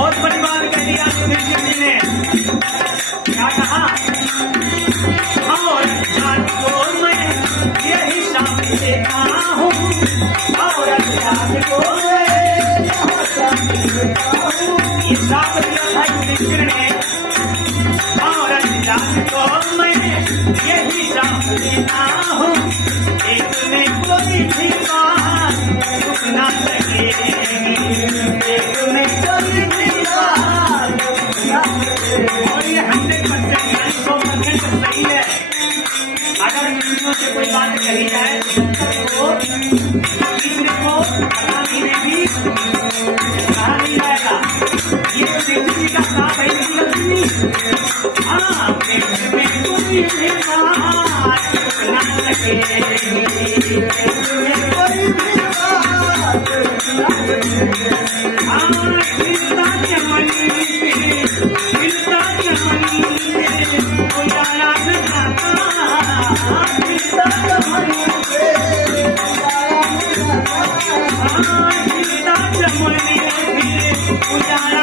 और परिवार कर दिया ने क्या कहा, और जान को मैं यही शाम देता हूँ, और जान को ये साथ दिया था युधिष्ठिर ने, और जान को मैं यही शाम देता हूँ, एक में कोई भी बात रुक ना सके, एक में कोई भी बात और ये 100% 100% सही है। अगर वीडियो से कोई बात कही जाए तो किसी को पता नहीं रहेगी, कहा नहीं जाएगा ये जिंदगी का साथ है, नहीं। हाँ, में कोई भी बात ना सके, में कोई भी बात ना सके। हाँ, खिलता चमन खिलता चमन उजाला न जाता, खिलता चमन हाँ, खिलता चमन उजाला